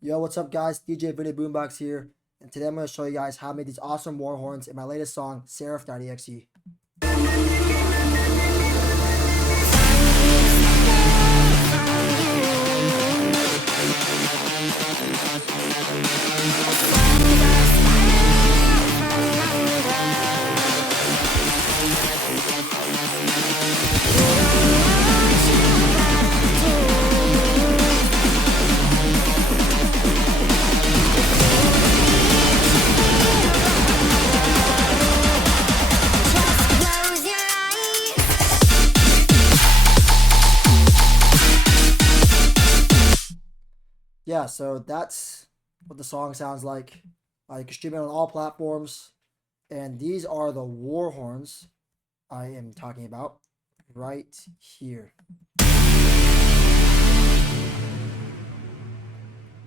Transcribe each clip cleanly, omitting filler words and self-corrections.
Yo, what's up, guys? DJ Vinny Boombox here, and today I'm going to show you guys how I made these awesome war horns in my latest song, Seraph.exe. Yeah, so that's what the song sounds like. You can stream it on all platforms, and these are the war horns I am talking about right here.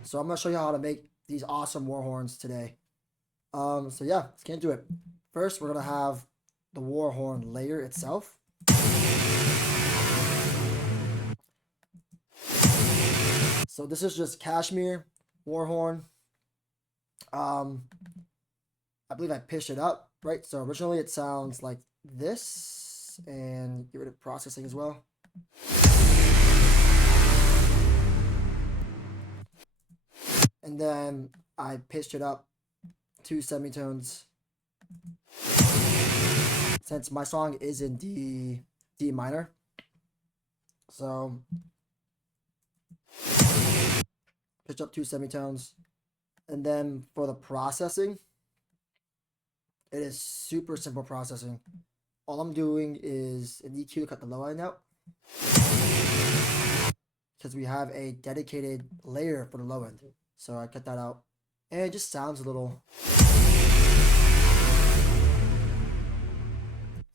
So I'm going to show you how to make these awesome war horns today. So yeah, let's get into it. First, we're going to have the war horn layer itself. So this is just Cashmere war horn. I believe I pitched it up, right? So originally it sounds like this, and get rid of processing as well. And then I pitched it up 2 semitones. Since my song is in D minor, so pitch up 2 semitones. And then for the processing, it is super simple processing. All I'm doing is an EQ to cut the low end out, because we have a dedicated layer for the low end. So I cut that out, and it just sounds a little...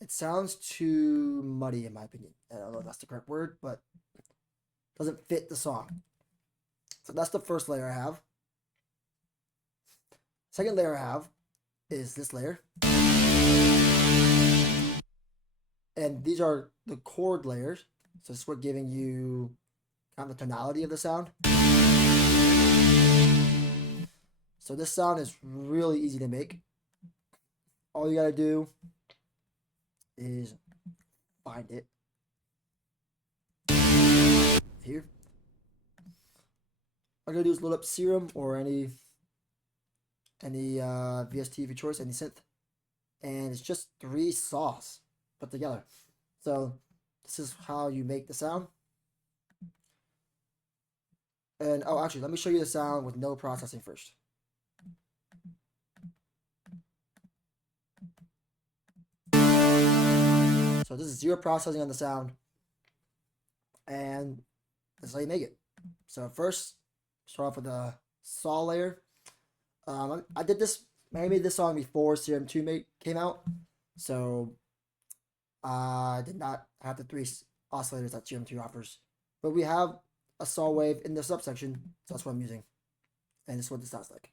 It sounds too muddy in my opinion. I don't know if that's the correct word, but it doesn't fit the song. So that's the first layer I have. Second layer I have is this layer. And these are the chord layers. So this is what giving you kind of the tonality of the sound. So this sound is really easy to make. All you gotta do is find it here. All I'm gonna do is load up Serum or any VST of your choice, any synth, and it's just 3 saws put together. So this is how you make the sound. And oh, actually, let me show you the sound with no processing first. So this is 0 processing on the sound, and this is how you make it. So first, start off with the saw layer. I made this song before Serum 2 came out, so I did not have the 3 oscillators that Serum 2 offers. But we have a saw wave in the subsection, so that's what I'm using. And this is what this sounds like.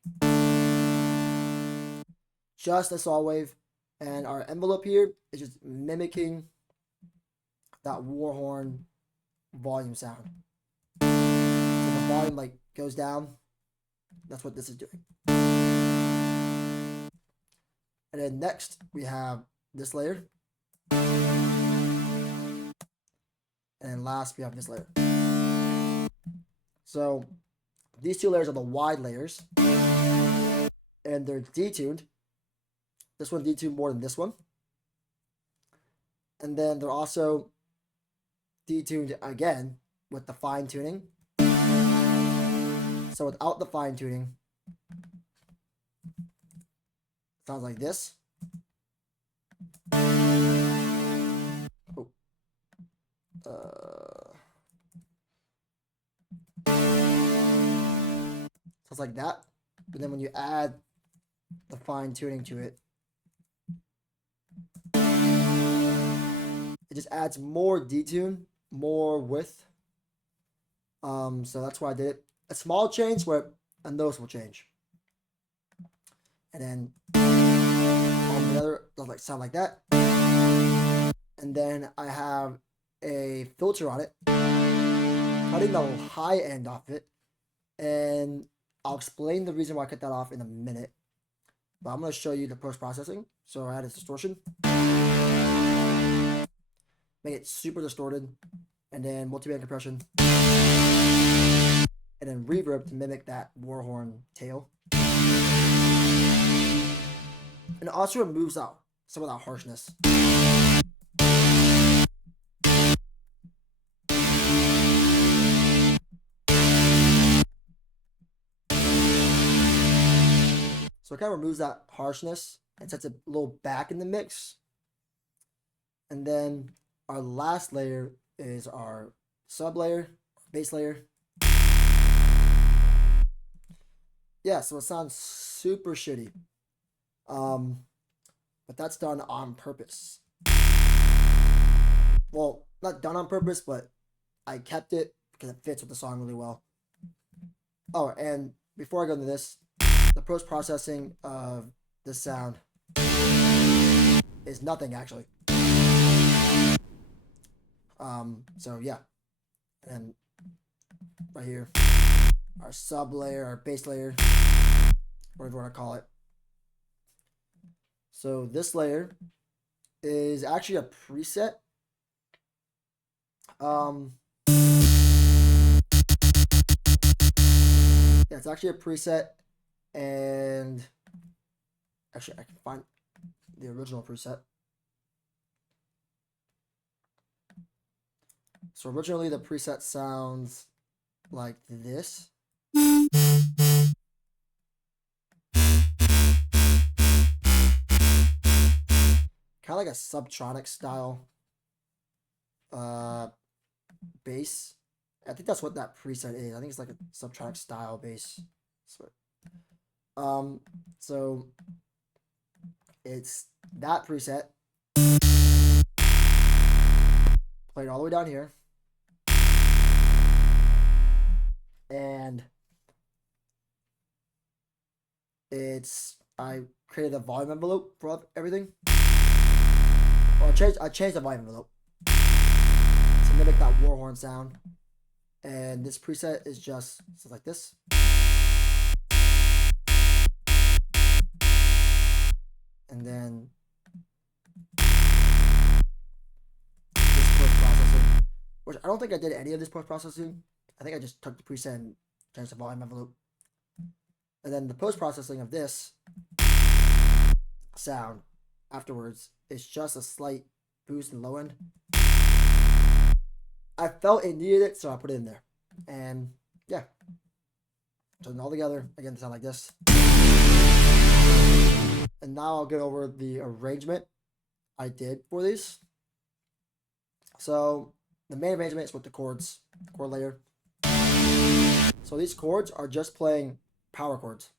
Just a saw wave. And our envelope here is just mimicking that war horn volume sound. So the volume like goes down. That's what this is doing. And then next we have this layer. And then last we have this layer. So these 2 layers are the wide layers. And they're detuned. This one detuned more than this one. And then they're also detuned again with the fine tuning. So without the fine tuning, sounds like this. Oh. Sounds like that. But then when you add the fine tuning to it, it just adds more detune, more width. So that's why I did it. A small change, but a noticeable change. And then on the other, it'll like sound like that. And then I have a filter on it, cutting the high end off it And I'll explain the reason why I cut that off in a minute. But I'm going to show you the post-processing. So I added distortion. Make it super distorted. And then multiband compression. And then reverb to mimic that Warhorn tail. And it also removes out some of that harshness. So it kind of removes that harshness and sets it a little back in the mix. And then our last layer is our sub layer, bass layer. Yeah, so it sounds super shitty. But that's done on purpose. Well, not done on purpose, but I kept it because it fits with the song really well. Oh, and before I go into this, the post-processing of this sound is nothing actually. So yeah, and right here, our sub layer, our bass layer, whatever you want to call it. So this layer is actually a preset. Yeah, it's actually a preset, and actually I can find the original preset. So originally the preset sounds like this. Kind of like a Subtronic style bass. I think that's what that preset is. I think it's like a Subtronic style bass. So it's that preset played all the way down here, and I created a volume envelope for everything. Or I changed the volume envelope to mimic that Warhorn sound. And this preset is just like this. And then this post-processing, which I don't think I did any of this post-processing. I think I just took the preset and changed the volume envelope. And then the post-processing of this sound afterwards is just a slight boost in low end. I felt it needed it, so I put it in there. And yeah. So all together, again, to sound like this. And now I'll get over the arrangement I did for these. So the main arrangement is with the chord layer. So these chords are just playing power chords.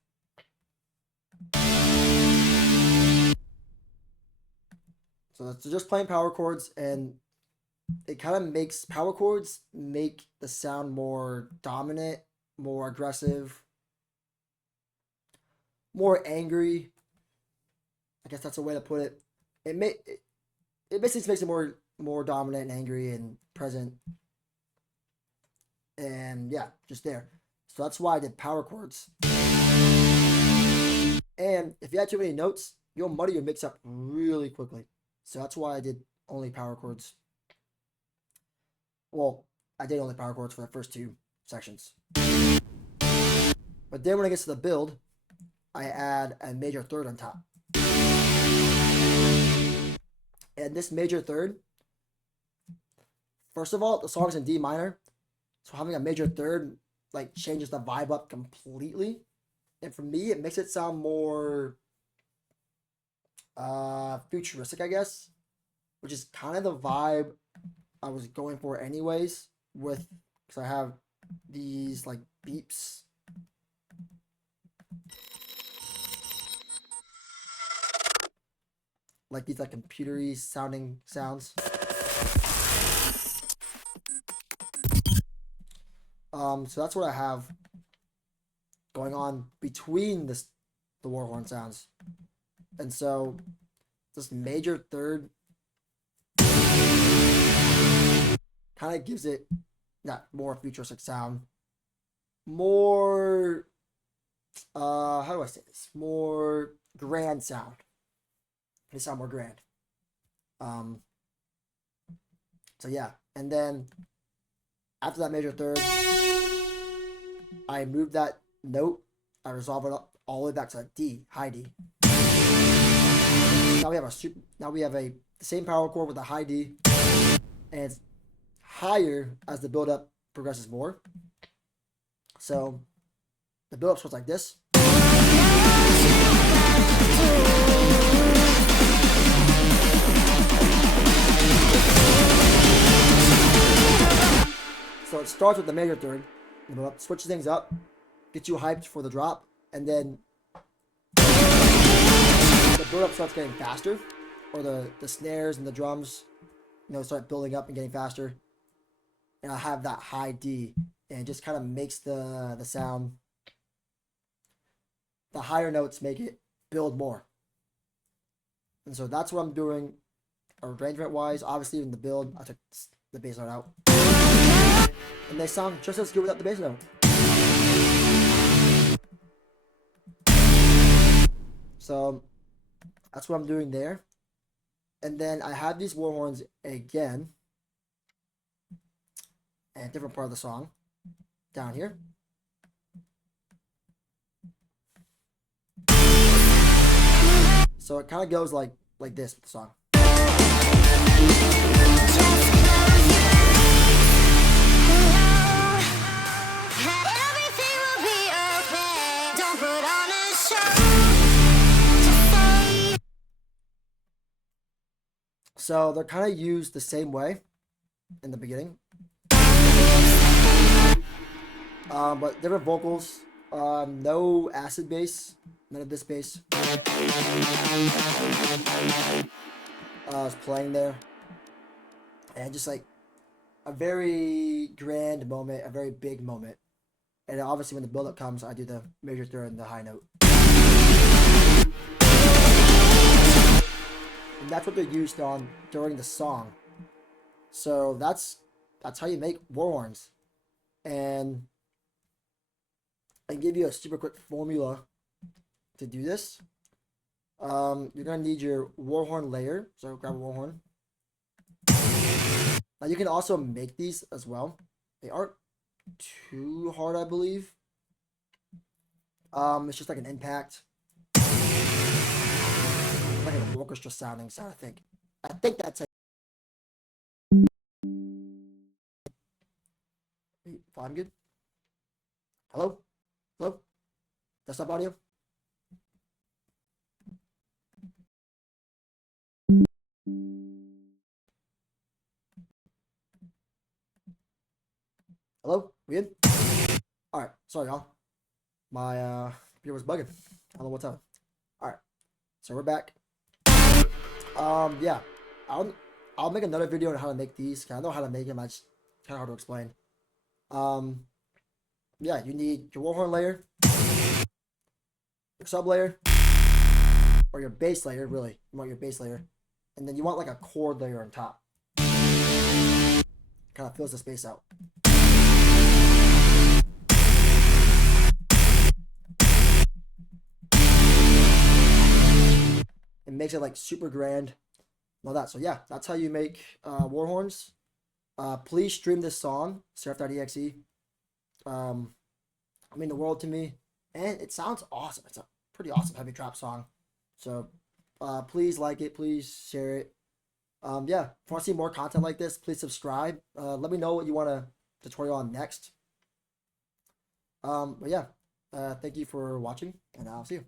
So that's just playing power chords, and it kind of makes power chords make the sound more dominant, more aggressive, more angry. I guess that's a way to put it. It basically makes it more dominant and angry and present. And yeah, just there. So that's why I did power chords. And if you add too many notes, you'll muddy your mix up really quickly. So that's why I did only power chords. Well, I did only power chords for the first two sections. But then when it gets to the build, I add a major third on top. And this major third, first of all, the song's in D minor. So having a major third like changes the vibe up completely. And for me, it makes it sound more futuristic, I guess, which is kind of the vibe I was going for anyways, with because I have these like beeps. Like these like computery sounding sounds. So that's what I have going on between the Warhorn sounds. And so this major third kind of gives it that more futuristic sound. more how do I say this? More grand sound. They sound more grand. Um so yeah. And then after that major third, I move that note, I resolve it up all the way back to D, high D. Now we have a the same power chord with a high D, and it's higher as the build up progresses more. So the build up starts like this. So it starts with the major third, the build up, switches things up, gets you hyped for the drop, and then the build up starts getting faster, or the snares and the drums, start building up and getting faster. And I have that high D, and it just kind of makes the sound. The higher notes make it build more, and so that's what I'm doing, arrangement wise. Obviously, in the build, I took the bass note out, and they sound just as good without the bass note. So that's what I'm doing there. And then I have these war horns again, and a different part of the song down here. So it kind of goes like this with the song. So they're kind of used the same way in the beginning, but different vocals. No acid bass, none of this bass. Is playing there, and just like a very grand moment, a very big moment. And obviously, when the build-up comes, I do the major third and the high note. And that's what they're used on during the song. So that's how you make war horns. And I can give you a super quick formula to do this. You're gonna need your war horn layer. So grab a war horn. Now you can also make these as well. They aren't too hard, I believe. It's just like an impact. Like an orchestra sounding sound, I think that's it. I'm good. Hello? Hello? Desktop audio? Hello? We in? Alright, sorry y'all. My computer was bugging. I don't know what's up. Alright. So we're back. Yeah. I'll make another video on how to make these. I know how to make them, it's kinda hard to explain. Yeah, you need your war horn layer, your sub layer, or your bass layer, really. You want your bass layer. And then you want like a chord layer on top. Kind of fills the space out. It makes it like super grand and all that. So yeah, that's how you make war horns. Please stream this song, Seraph.exe. I mean the world to me, and it sounds awesome. It's a pretty awesome heavy trap song. So please like it, please share it. Yeah, if you want to see more content like this, please subscribe. Let me know what you want a tutorial on next. But yeah, thank you for watching, and I'll see you.